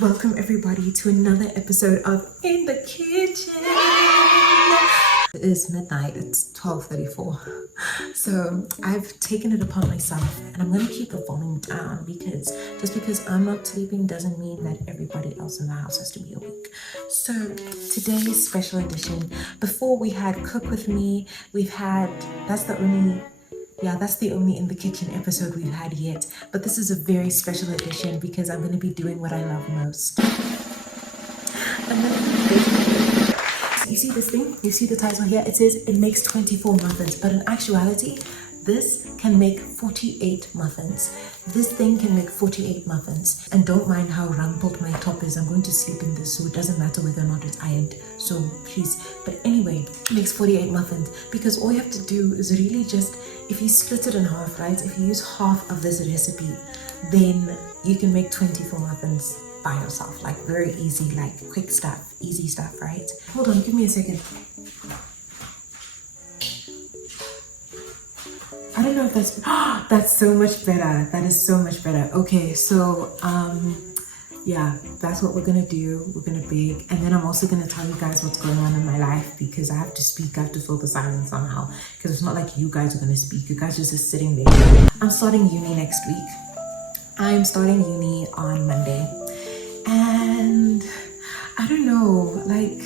Welcome everybody to another episode of In the Kitchen. It is midnight, it's 12:34. So I've taken it upon myself and I'm going to keep the volume down because just because I'm not sleeping doesn't mean that everybody else in the house has to be awake. So today's special edition, before we had Cook With Me, that's the only In the Kitchen episode we've had yet. But this is a very special edition because I'm going to be doing what I love most. I'm going to be baking. So you see this thing? You see the title here? It says it makes 24 muffins. But in actuality, this can make 48 muffins. This thing can make 48 muffins. And don't mind how rumpled my top is. I'm going to sleep in this, so it doesn't matter whether or not it's ironed. So please. But anyway, it makes 48 muffins because all you have to do is really just, if you split it in half, right? If you use half of this recipe, then you can make 24 muffins by yourself. Like very easy, like quick stuff, easy stuff, right? Hold on, give me a second. I don't know if that's so much better. That is so much better. Okay, so yeah, that's what we're gonna do. We're gonna bake, and then I'm also gonna tell you guys what's going on in my life because I have to speak. I have to fill the silence somehow because it's not like you guys are gonna speak. You guys are just sitting there. I'm starting uni next week. I'm starting uni on Monday, and I don't know. Like,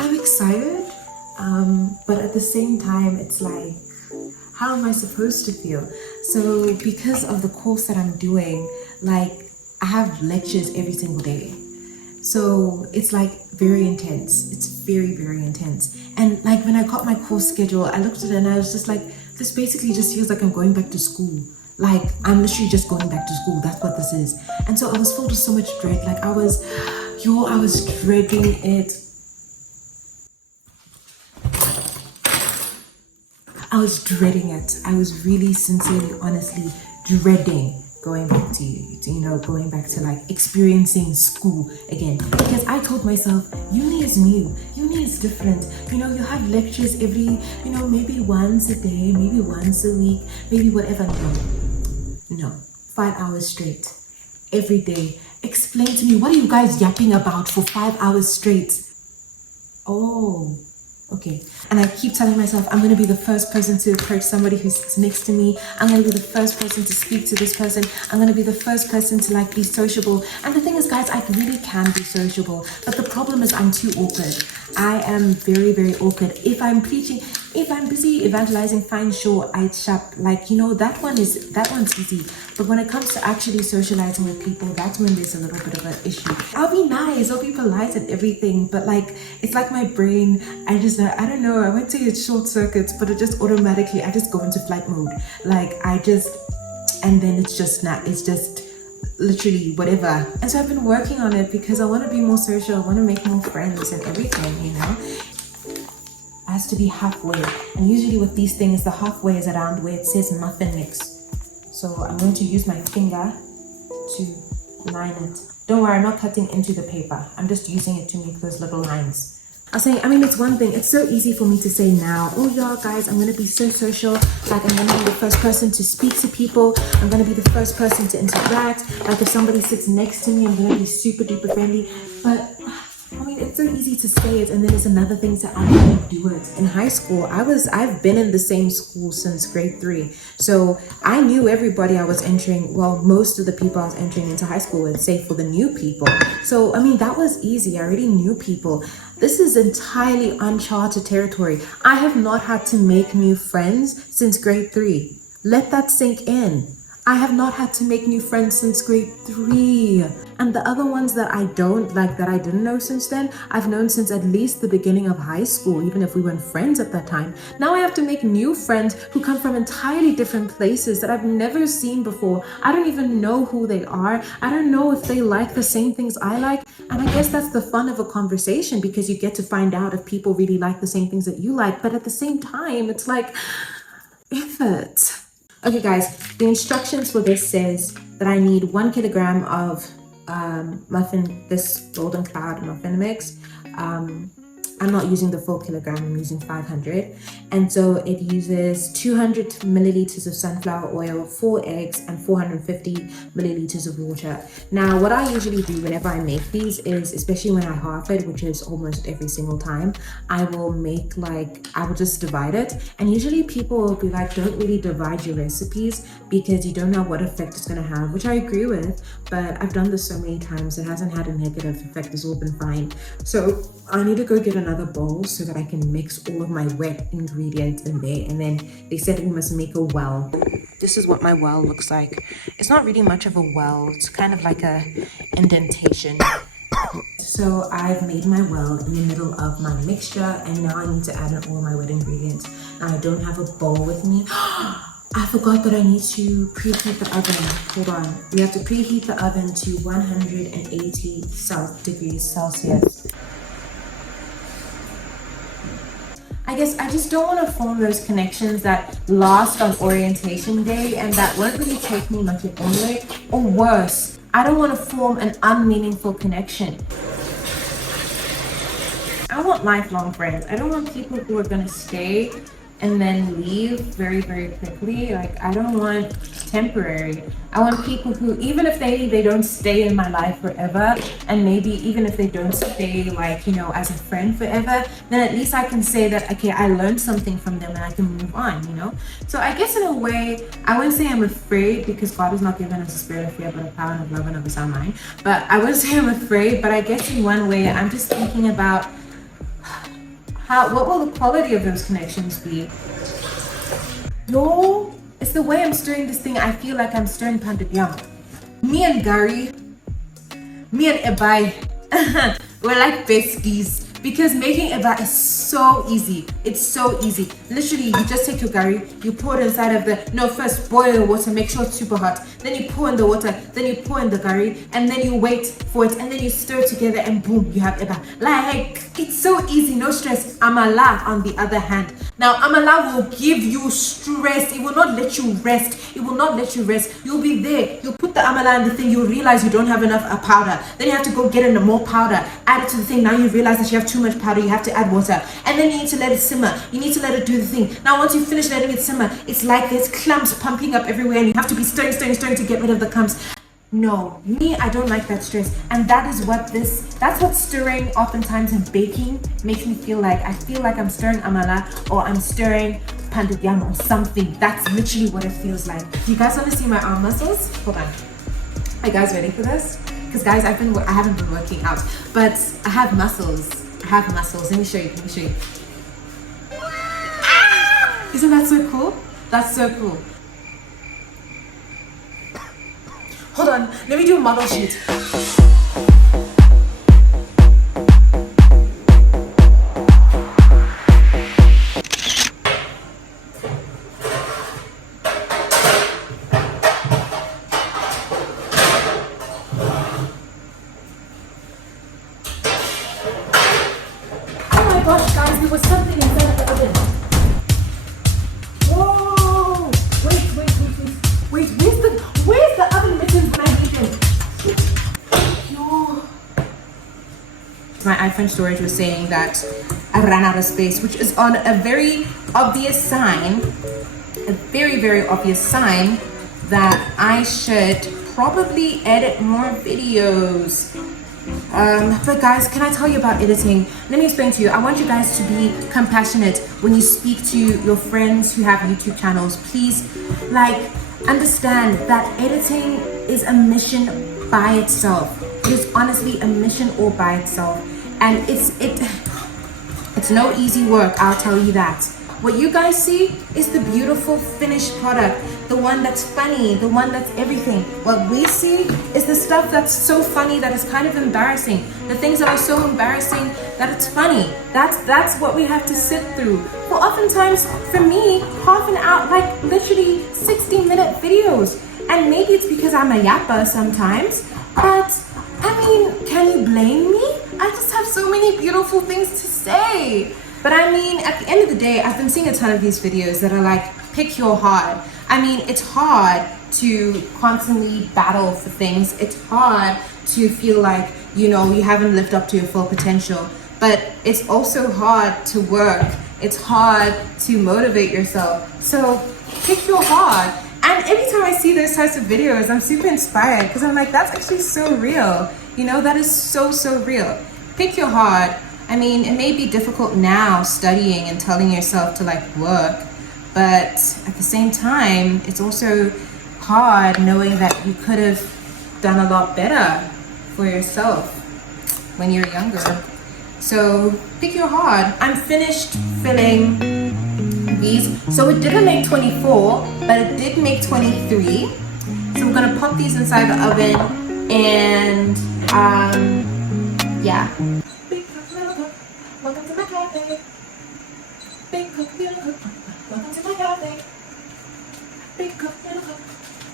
I'm excited, but at the same time, it's like, how am I supposed to feel? So because of the course that I'm doing, like I have lectures every single day. So it's like very intense. It's very, very intense. And like when I got my course schedule, I looked at it and I was just like, this basically just feels like I'm going back to school. Like I'm literally just going back to school. That's what this is. And so I was filled with so much dread. Like I was dreading it. I was dreading it. I was really sincerely, honestly dreading going back going back to like experiencing school again. Because I told myself, uni is new, uni is different. You have lectures every, maybe once a day, maybe once a week, maybe whatever. No, 5 hours straight, every day. Explain to me, what are you guys yapping about for 5 hours straight? Oh. Okay, and I keep telling myself I'm going to be the first person to approach somebody who sits next to me. I'm going to be the first person to speak to this person. I'm going to be the first person to like be sociable. And the thing is, guys, I really can be sociable, but the problem is I'm too awkward. I am very, very awkward. If I'm preaching, if I'm busy evangelizing, fine, sure, I shop. Like, that one's easy. But when it comes to actually socializing with people, that's when there's a little bit of an issue. I'll be nice, I'll be polite and everything, but like, it's like my brain, I don't know, I went to its short circuits, but it just automatically, I just go into flight mode. Like, and then it's just literally whatever. And so I've been working on it because I want to be more social, I want to make more friends and everything, It has to be halfway. And usually with these things, the halfway is around where it says muffin mix. So I'm going to use my finger to line it. Don't worry, I'm not cutting into the paper. I'm just using it to make those little lines. It's one thing. It's so easy for me to say now, oh yeah, guys, I'm going to be so social. Like, I'm going to be the first person to speak to people. I'm going to be the first person to interact. Like, if somebody sits next to me, I'm going to be super duper friendly. But it's so easy to say it, and then there's another thing to actually do it. In high school, I've been in the same school since grade 3. So I knew everybody I was entering, well, most of the people I was entering into high school with, save for the new people. So, that was easy. I already knew people. This is entirely uncharted territory. I have not had to make new friends since grade 3. Let that sink in. I have not had to make new friends since grade 3. And the other ones that I didn't know since then, I've known since at least the beginning of high school, even if we weren't friends at that time. Now I have to make new friends who come from entirely different places that I've never seen before. I don't even know who they are. I don't know if they like the same things I like. And I guess that's the fun of a conversation, because you get to find out if people really like the same things that you like. But at the same time, it's like effort. Okay guys, the instructions for this says that I need 1 kilogram of this golden cloud muffin mix, I'm not using the full kilogram, I'm using 500. And so it uses 200 milliliters of sunflower oil, 4 eggs, and 450 milliliters of water. Now, what I usually do whenever I make these is, especially when I half it, which is almost every single time, I will just divide it. And usually people will be like, don't really divide your recipes because you don't know what effect it's gonna have, which I agree with, but I've done this so many times, it hasn't had a negative effect, it's all been fine. So I need to go get another bowl so that I can mix all of my wet ingredients in there. And then they said we must make a well. This is what my well looks like. It's not really much of a well, it's kind of like a indentation. So I've made my well in the middle of my mixture, and now I need to add in all my wet ingredients. Now I don't have a bowl with me. I forgot that I need to preheat the oven. Hold on. We have to preheat the oven to 180 degrees Celsius. I guess I just don't want to form those connections that last on orientation day and that won't really take me much of anyway. Or worse, I don't want to form an unmeaningful connection. I want lifelong friends. I don't want people who are going to stay and then leave very, very quickly. Like, I don't want temporary. I want people who, even if they don't stay in my life forever, and maybe even if they don't stay, like, you know, as a friend forever, then at least I can say that, okay, I learned something from them and I can move on, you know? So I guess in a way, I wouldn't say I'm afraid, because God has not given us a spirit of fear, but a power and of love and of a sound mind. But I wouldn't say I'm afraid, but I guess in one way, I'm just thinking about what will the quality of those connections be? Yo, it's the way I'm stirring this thing. I feel like I'm stirring pandadyam. Me and Gary, me and Ebai, we're like besties. Because making eba is so easy. It's so easy. Literally, you just take your curry, you pour it inside of first boil the water, make sure it's super hot. Then you pour in the water, then you pour in the curry, and then you wait for it, and then you stir it together, and boom, you have eba. Like, it's so easy, no stress. Amala, on the other hand. Now, amala will give you stress. It will not let you rest. It will not let you rest. You'll be there. You'll put the amala in the thing. You'll realize you don't have enough powder. Then you have to go get in more powder. Add it to the thing. Now you realize that you have too much powder. You have to add water. And then you need to let it simmer. You need to let it do the thing. Now, once you finish letting it simmer, it's like there's clumps pumping up everywhere, and you have to be stirring to get rid of the clumps. No, me, I don't like that stress. And that's what stirring oftentimes in baking makes me feel like. I feel like I'm stirring amala or I'm stirring pandadyam or something. That's literally what it feels like. Do you guys want to see my arm muscles? Hold on. Are you guys ready for this? Because guys, I haven't been working out, but I have muscles. Let me show you. Ah! Isn't that so cool? That's so cool. Hold on, let me do a model shoot. Oh my gosh, guys, there was something inside of the oven. Whoa! Wait, where's the oven mittens when I need them? Yo. My iPhone storage was saying that I ran out of space, which is on a very obvious sign, that I should probably edit more videos. But guys, can I tell you about editing? Let me explain to you. I want you guys to be compassionate when you speak to your friends who have YouTube channels. Please, understand that editing is a mission by itself. It is honestly a mission all by itself. And it's no easy work, I'll tell you that. What you guys see is the beautiful finished product, the one that's funny, the one that's everything. What we see is the stuff that's so funny that is kind of embarrassing. The things that are so embarrassing that it's funny. That's what we have to sit through. Well, oftentimes, for me, half an hour, literally 60-minute videos. And maybe it's because I'm a yapper sometimes, but I mean, can you blame me? I just have so many beautiful things to say. But I mean, at the end of the day, I've been seeing a ton of these videos that are like, pick your hard. I mean, it's hard to constantly battle for things. It's hard to feel like, you haven't lived up to your full potential. but it's also hard to work. It's hard to motivate yourself. So pick your heart. And every time I see those types of videos, I'm super inspired because I'm like, that's actually so real. You know, that is so, so real. Pick your heart. I mean, it may be difficult now studying and telling yourself to like work, but at the same time, it's also hard knowing that you could have done a lot better for yourself when you're younger. So pick your heart. I'm finished filling these. So it didn't make 24, but it did make 23. So we're gonna pop these inside the oven and yeah. Big cook, little cook, welcome to my cafe. Big cook, little cook, welcome to my cafe. Big cook, little cook,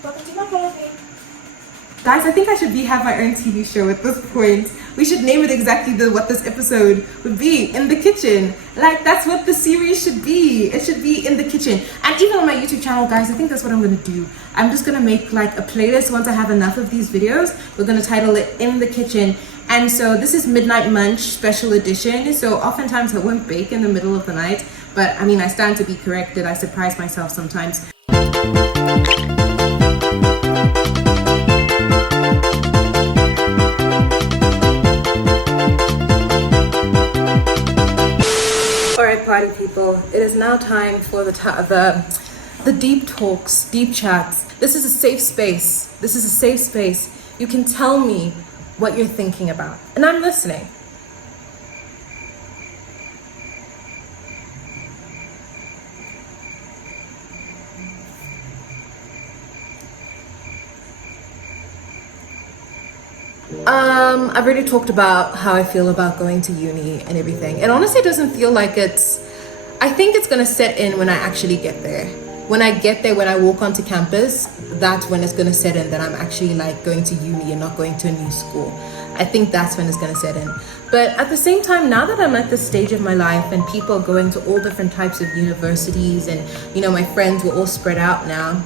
welcome to my cafe. Guys, I think I should have my own TV show at this point. We should name it exactly what this episode would be, in the kitchen. Like, that's what the series should be. It should be in the kitchen. And even on my YouTube channel, guys, I think that's what I'm gonna do. I'm just gonna make like a playlist once I have enough of these videos. We're gonna title it In the Kitchen. And so this is Midnight Munch Special Edition. So oftentimes I won't bake in the middle of the night, but I mean, I stand to be corrected. I surprise myself sometimes. Party people, it is now time for the deep talks, deep chats. This is a safe space. This is a safe space. You can tell me what you're thinking about, and I'm listening. I've already talked about how I feel about going to uni and everything. It honestly doesn't feel like I think it's gonna set in when I actually get there. When I get there, when I walk onto campus, that's when it's gonna set in that I'm actually like going to uni and not going to a new school. I think that's when it's gonna set in. But at the same time, now that I'm at this stage of my life and people are going to all different types of universities and, you know, my friends were all spread out now.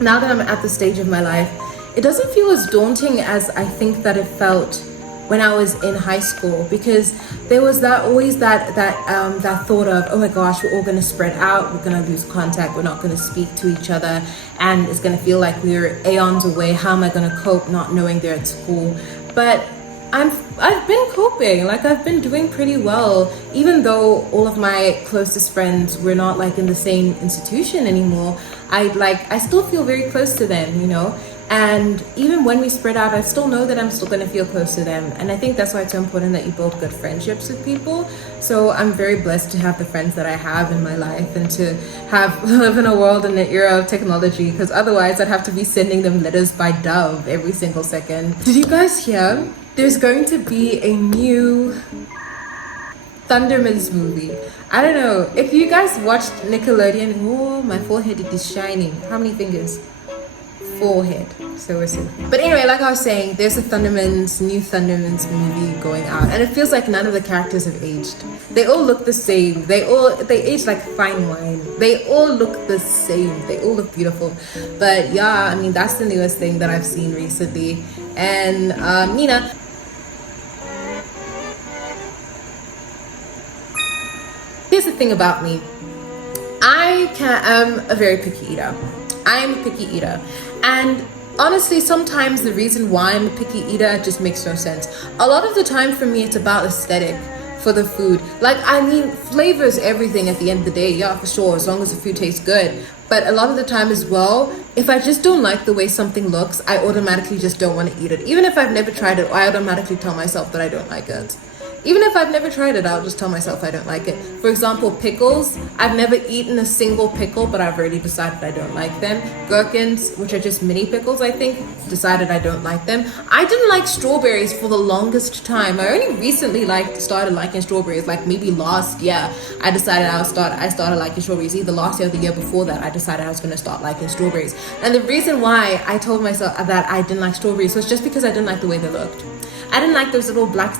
Now that I'm at the stage of my life, it doesn't feel as daunting as I think that it felt when I was in high school, because there was always that thought of, oh my gosh, we're all gonna spread out, we're gonna lose contact, we're not gonna speak to each other, and it's gonna feel like we're aeons away. How am I gonna cope not knowing they're at school? But I've been coping. Like, I've been doing pretty well, even though all of my closest friends were not like in the same institution anymore. I still feel very close to them, you know. And even when we spread out, I still know that I'm still going to feel close to them. And I think that's why it's so important that you build good friendships with people. So I'm very blessed to have the friends that I have in my life and to live in a world in the era of technology, because otherwise I'd have to be sending them letters by Dove every single second. Did you guys hear? There's going to be a new Thundermans movie. I don't know. If you guys watched Nickelodeon, oh, my forehead is shining. How many fingers? Forehead. So we're seeing. But anyway, like I was saying, there's a new Thundermans movie going out, and it feels like none of the characters have aged. They all look the same. They age like fine wine. They all look the same. They all look beautiful. But yeah, I mean, that's the newest thing that I've seen recently. And Nina. Here's the thing about me. I am a very picky eater. I'm a picky eater. And honestly, sometimes the reason why I'm a picky eater just makes no sense. A lot of the time for me, it's about aesthetic for the food. Like, I mean, flavor is everything at the end of the day. Yeah, for sure, as long as the food tastes good. But a lot of the time as well, if I just don't like the way something looks, I automatically just don't want to eat it. Even if I've never tried it, I automatically tell myself that I don't like it. Even if I've never tried it, I'll just tell myself I don't like it. For example, pickles. I've never eaten a single pickle, but I've already decided I don't like them. Gherkins, which are just mini pickles, I think, decided I don't like them. I didn't like strawberries for the longest time. I only recently started liking strawberries, like maybe last year. I started liking strawberries. Either last year or the year before that, I decided I was going to start liking strawberries. And the reason why I told myself that I didn't like strawberries was just because I didn't like the way they looked. I didn't like those little black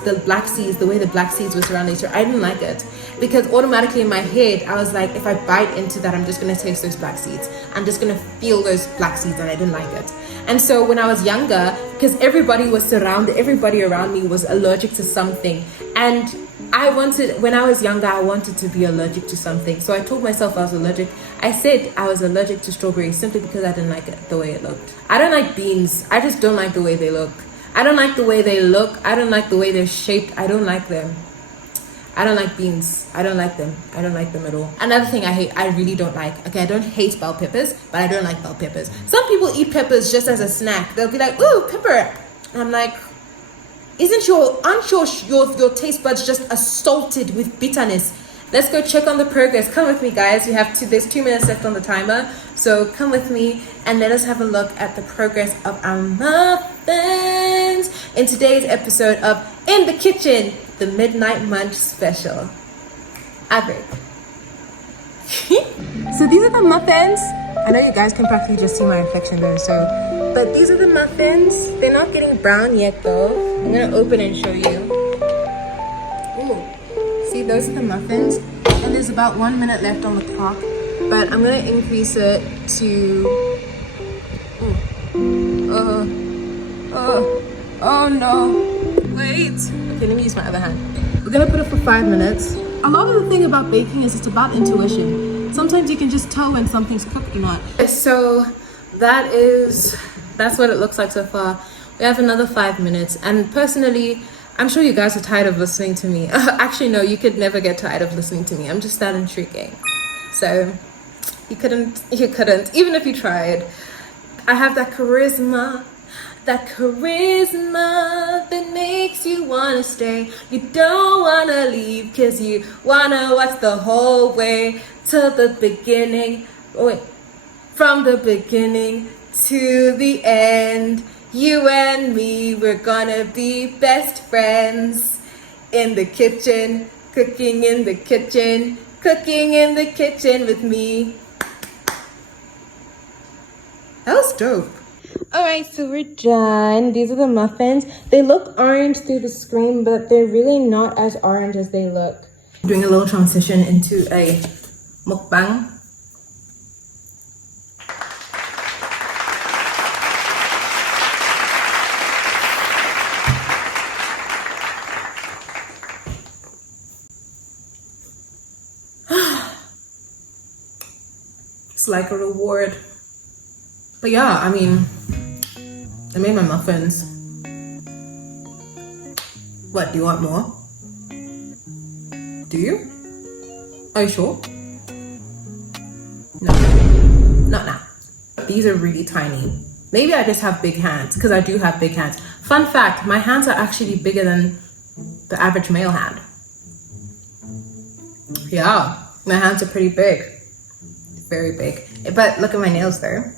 seeds, the way the black seeds were surrounding each other. I didn't like it because automatically in my head, I was like, if I bite into that, I'm just going to taste those black seeds. I'm just going to feel those black seeds, and I didn't like it. And so when I was younger, because everybody around me was allergic to something. And when I was younger, I wanted to be allergic to something. So I told myself I was allergic. I said I was allergic to strawberries simply because I didn't like it, the way it looked. I don't like beans. I just don't like the way they look. I don't like the way they look. I don't like the way they're shaped. I don't like them. I don't like beans. I don't like them. I don't like them at all. Another thing I hate, I really don't like. Okay, I don't hate bell peppers, but I don't like bell peppers. Some people eat peppers just as a snack. They'll be like, ooh, pepper. And I'm like, aren't your taste buds just assaulted with bitterness? Let's go check on the progress. Come with me, guys. There's 2 minutes left on the timer. So come with me and let us have a look at the progress of our muffins in today's episode of In the Kitchen, the Midnight Munch special. Avec. So these are the muffins. I know you guys can practically just see my reflection though, but these are the muffins. They're not getting brown yet though. I'm gonna open and show you. Ooh. See, those are the muffins, and there's about 1 minute left on the clock, but I'm gonna increase it to oh no, wait, okay, let me use my other hand. We're gonna put it for 5 minutes. A lot of the thing about baking is it's about intuition. Sometimes you can just tell when something's cooked or not. So that's what it looks like so far. We have another 5 minutes, and personally, I'm sure you guys are tired of listening to me. Actually, no, you could never get tired of listening to me. I'm just that intriguing. So you couldn't, even if you tried. I have that charisma that makes you wanna stay. You don't wanna leave, cause you wanna watch the whole way to the beginning. From the beginning to the end. You and me, we're gonna be best friends. In the kitchen, cooking in the kitchen, cooking in the kitchen with me. That was dope. Alright, so we're done. These are the muffins. They look orange through the screen, but they're really not as orange as they look. Doing a little transition into a mukbang. It's like a reward. But yeah, I mean, I made my muffins. What, do you want more? Do you? Are you sure? No, not now. These are really tiny. Maybe I just have big hands, because I do have big hands. Fun fact, my hands are actually bigger than the average male hand. Yeah, my hands are pretty big. Very big. But look at my nails there.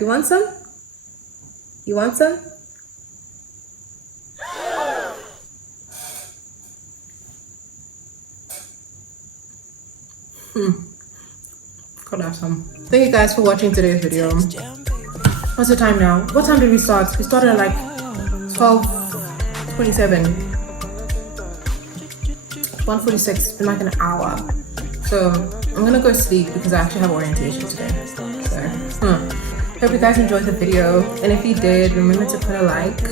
You want some? You want some? Could have some. Thank you guys for watching today's video. What's the time now? What time did we start? We started at like 12:27. 1:46. Been like an hour. So I'm gonna go sleep because I actually have orientation today. So, hope you guys enjoyed the video, and if you did, remember to put a like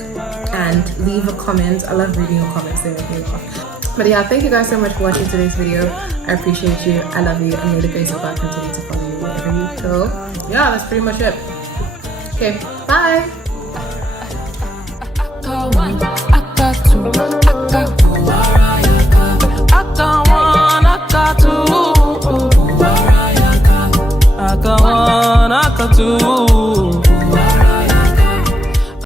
and leave a comment. I love reading your comments, they make me laugh. But yeah, thank you guys so much for watching today's video. I appreciate you, I love you, and may the grace of God continue to follow you wherever you go. Yeah, that's pretty much it. Okay, bye. I got one, I got two.